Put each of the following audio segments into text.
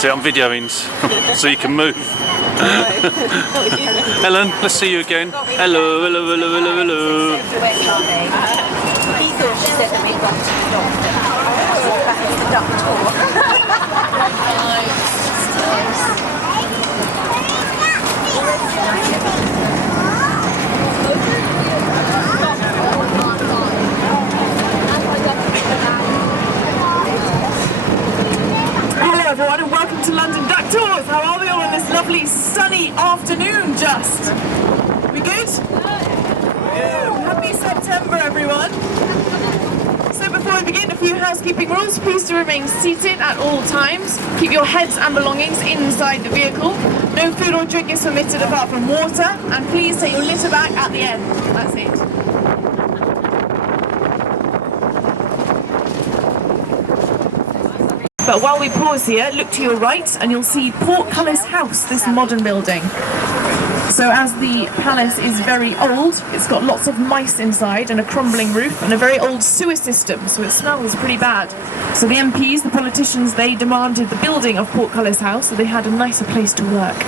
See, I'm videoing so you can move. Helen, let's see you again. Hello, hello, hello, hello, hello. He thought she said that we got to the Hello everyone and welcome to London Duck Tours. How are we all on this lovely sunny afternoon just? We good? Happy September everyone. So before we begin, a few housekeeping rules. Please do remain seated at all times. Keep your heads and belongings inside the vehicle. No food or drink is permitted apart from water. And please take your litter bag at the end. That's it. But while we pause here, look to your right and you'll see Portcullis House, this modern building. So as the palace is very old, it's got lots of mice inside and a crumbling roof and a very old sewer system, so it smells pretty bad. So the MPs, the politicians, they demanded the building of Portcullis House so they had a nicer place to work.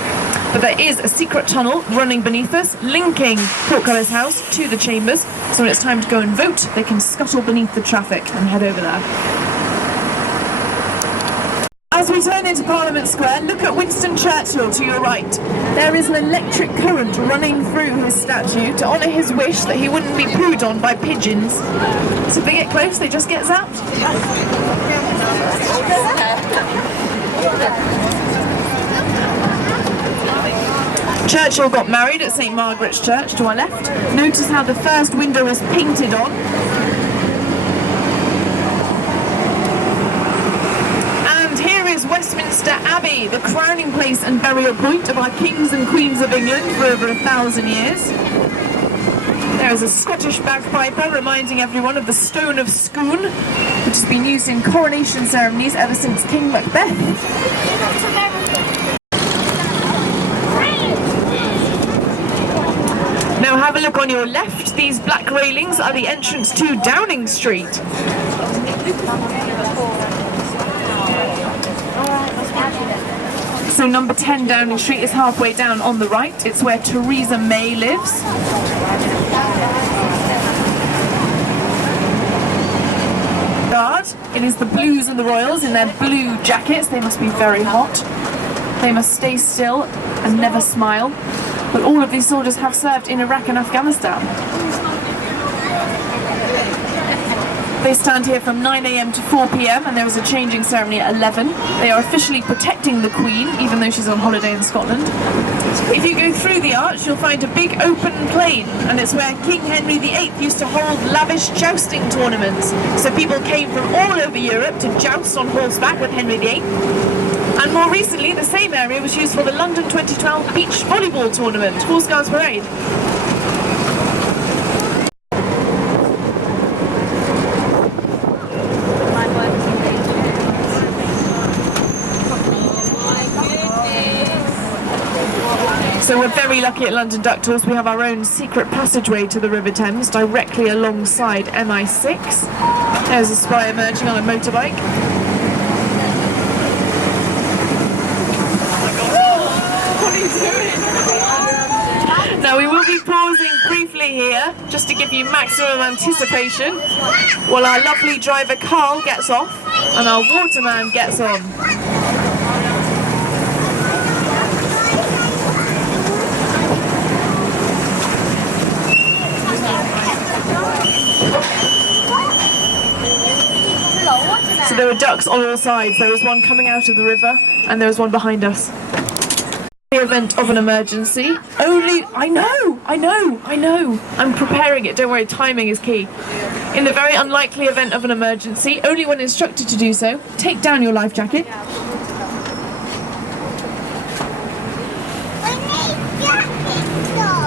But there is a secret tunnel running beneath us, linking Portcullis House to the chambers, so when it's time to go and vote, they can scuttle beneath the traffic and head over there. As we turn into Parliament Square, look at Winston Churchill to your right. There is an electric current running through his statue to honour his wish that he wouldn't be pooed on by pigeons. So if they get close, they just get zapped. Churchill got married at St Margaret's Church to our left. Notice how the first window is painted on. Westminster Abbey, the crowning place and burial point of our kings and queens of England for over 1,000 years. There is a Scottish bagpiper reminding everyone of the Stone of Scone, which has been used in coronation ceremonies ever since King Macbeth. Now have a look on your left. These black railings are the entrance to Downing Street. So number 10 Downing Street is halfway down on the right. It's where Theresa May lives. Guard. It is the Blues and the Royals in their blue jackets. They must be very hot. They must stay still and never smile. But all of these soldiers have served in Iraq and Afghanistan. They stand here from 9 AM to 4 PM and there is a changing ceremony at 11. They are officially protecting the Queen, even though she's on holiday in Scotland. If you go through the arch, you'll find a big open plain, and it's where King Henry VIII used to hold lavish jousting tournaments. So people came from all over Europe to joust on horseback with Henry VIII. And more recently, the same area was used for the London 2012 beach volleyball tournament, Horse Guards Parade. So we're very lucky at London Duck Tours. We have our own secret passageway to the River Thames directly alongside MI6. There's a spy emerging on a motorbike. What are you doing? Now we will be pausing briefly here just to give you maximum anticipation while our lovely driver Carl gets off and our waterman gets on. So there are ducks on all sides. There is one coming out of the river and there is one behind us. The event of an emergency, I know, I'm preparing it, don't worry, timing is key. In the very unlikely event of an emergency, only when instructed to do so, take down your life jacket.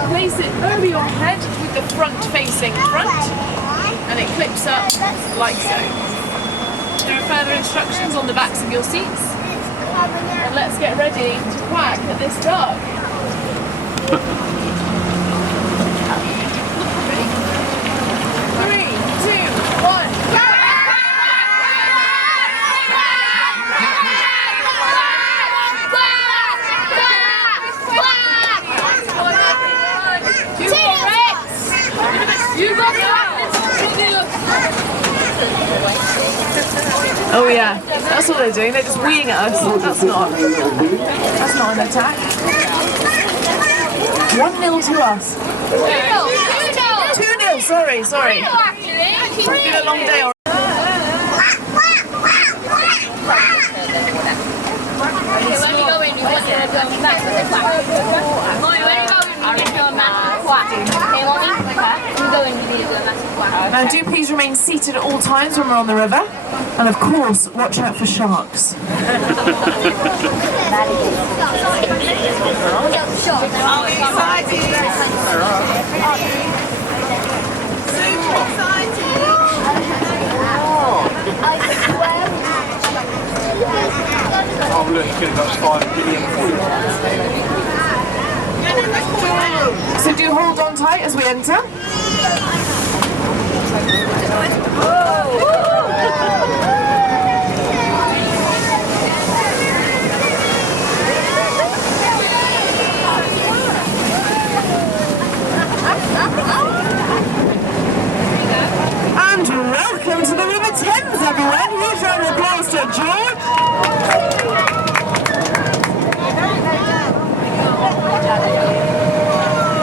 Place it over your head with the front facing front, and it clips up like so. There are further instructions on the backs of your seats. And let's get ready to quack at this dog. Ready? 3, 2, 1. Oh yeah, that's what they're doing. They're just weeing at us. That's not an attack. 1-0 to us. 2-0. Sorry. It's been a long day already. Now do please remain seated at all times when we're on the river, and of course watch out for sharks. Oh look, he's going to go spine and get in. So do hold on tight as we enter. And welcome to the River Thames, everyone. Huge round of applause to George.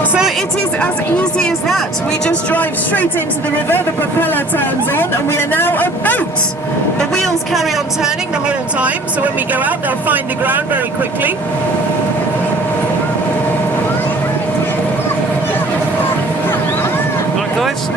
So it is as easy as that. We just drive straight into the river, the propeller turns on, and we are now a boat. The wheels carry on turning the whole time, so when we go out, they'll find the ground very quickly. Right, guys?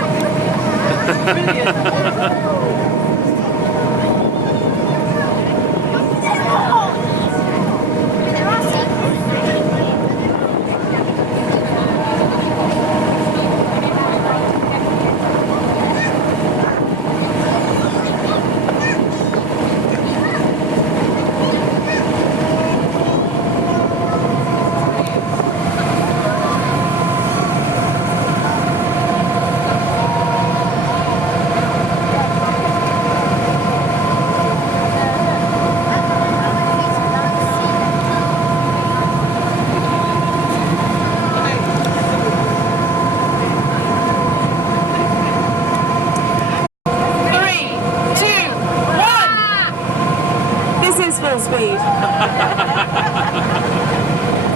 Full speed.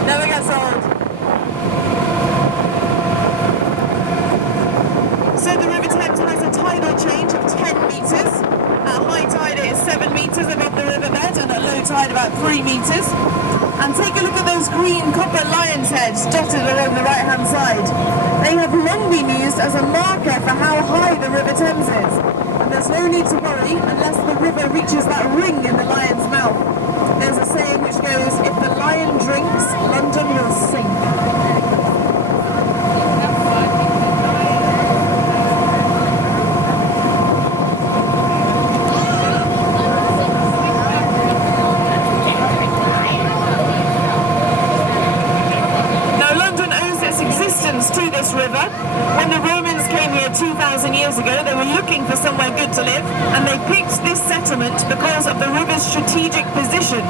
Never gets old. So the River Thames has a tidal change of 10 metres. At high tide it is 7 metres above the riverbed, and at low tide about 3 metres. And take a look at those green copper lion's heads dotted along the right hand side. They have long been used as a marker for how high the River Thames is. There's no need to worry unless the river reaches that ring in the lion's mouth. There's a saying which goes, if the lion drinks, London will sink. Now London owes its existence to this river. When the Romans came here 2,000 years ago, they were looking for somewhere good to live, and they picked this settlement because of the river's strategic position.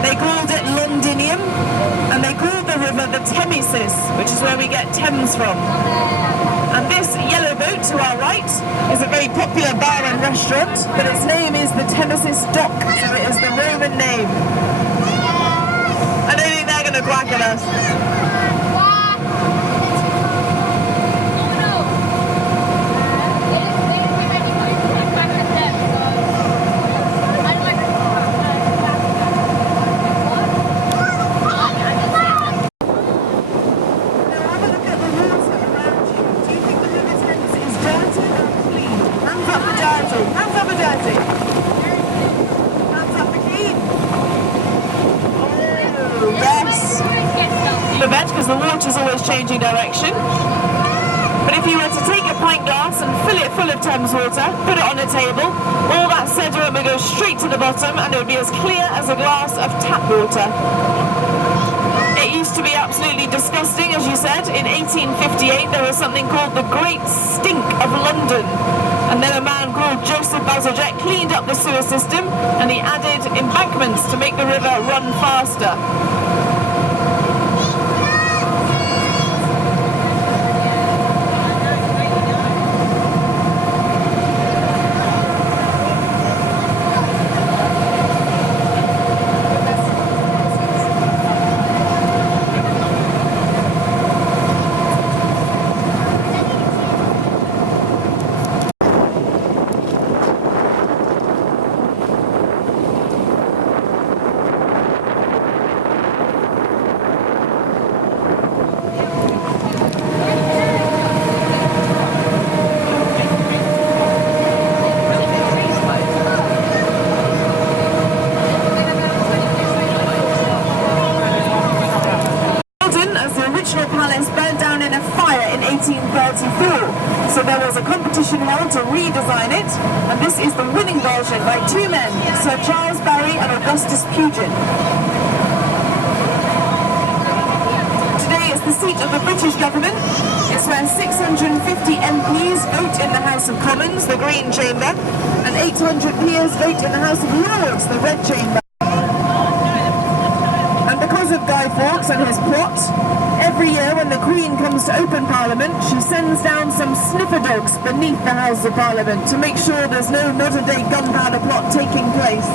They called it Londinium, and they called the river the Thamesis, which is where we get Thames from. And this yellow boat to our right is a very popular bar and restaurant, but its name is the Thamesis Dock, so it is the Roman name. I don't think they're going to quack at us. Because the water's always changing direction. But if you were to take a pint glass and fill it full of Thames water, put it on a table, all that sediment would go straight to the bottom and it would be as clear as a glass of tap water. It used to be absolutely disgusting, as you said. In 1858 there was something called the Great Stink of London. And then a man called Joseph Bazalgette cleaned up the sewer system and he added embankments to make the river run faster. 1934. So there was a competition held to redesign it, and this is the winning version by two men, Sir Charles Barry and Augustus Pugin. Today it's the seat of the British government. It's where 650 MPs vote in the House of Commons, the Green Chamber, and 800 peers vote in the House of Lords, the Red Chamber. And because of Guy Fawkes and his plot, every year when the Queen comes to open Parliament, she sends down some sniffer dogs beneath the House of Parliament to make sure there's no modern-day gunpowder plot taking place.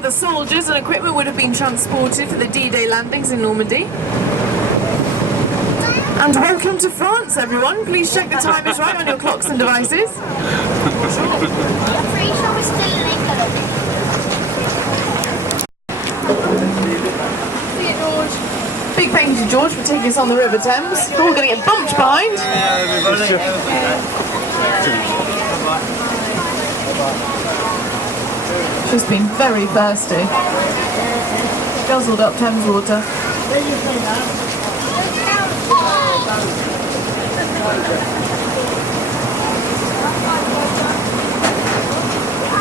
The soldiers and equipment would have been transported for the D-Day landings in Normandy. And welcome to France, everyone. Please check the time is right on your clocks and devices. Big thank you to George for taking us on the River Thames. We're all going to get bumped behind. She's been very thirsty. Guzzled up Thames water.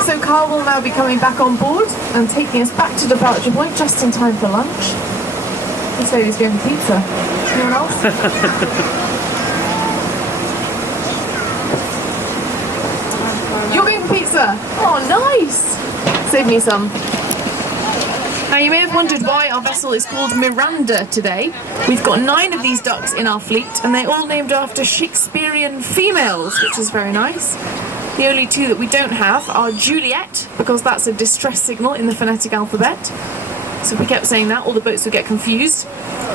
So Carl will now be coming back on board and taking us back to departure point just in time for lunch. This lady's going for pizza. Anyone else? You're going for pizza? Oh, nice! Save me some. you may have wondered why our vessel is called Miranda today. We've got 9 of these ducks in our fleet, and they're all named after Shakespearean females, which is very nice. The only 2 that we don't have are Juliet, because that's a distress signal in the phonetic alphabet. So if we kept saying that, all the boats would get confused.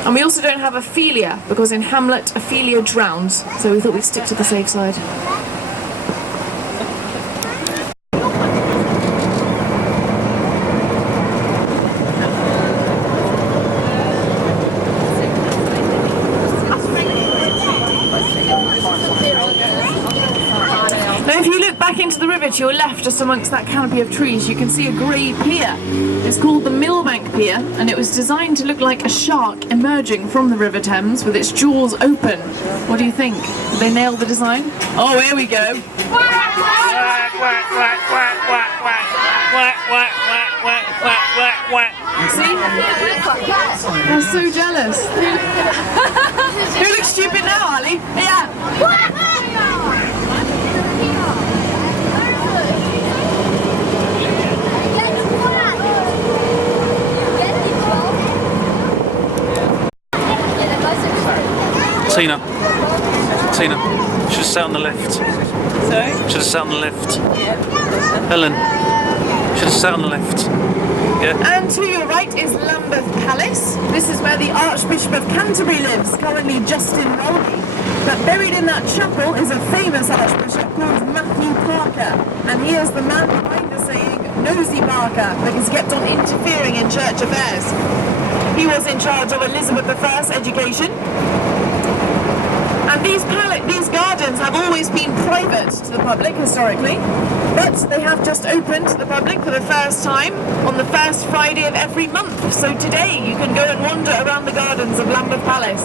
And we also don't have Ophelia, because in Hamlet, Ophelia drowns. So we thought we'd stick to the safe side. Now if you look back into the river to your left, just amongst that canopy of trees, you can see a grey pier. It's called the Millbank Pier, and it was designed to look like a shark emerging from the River Thames with its jaws open. What do you think? Did they nail the design? Oh, here we go. See? They're so jealous. Who looks stupid now, Ali? Yeah. Tina, should have sat on the left. Sorry? Should have sat on the left. Yeah. Helen, should have sat on the left. Yeah. And to your right is Lambeth Palace. This is where the Archbishop of Canterbury lives, currently Justin Rowley. But buried in that chapel is a famous Archbishop called Matthew Parker. And he is the man behind the saying, Nosy Parker, because he kept on interfering in church affairs. He was in charge of Elizabeth I's education. And these gardens have always been private to the public historically, but they have just opened to the public for the first time on the first Friday of every month. So today you can go and wander around the gardens of Lambeth Palace.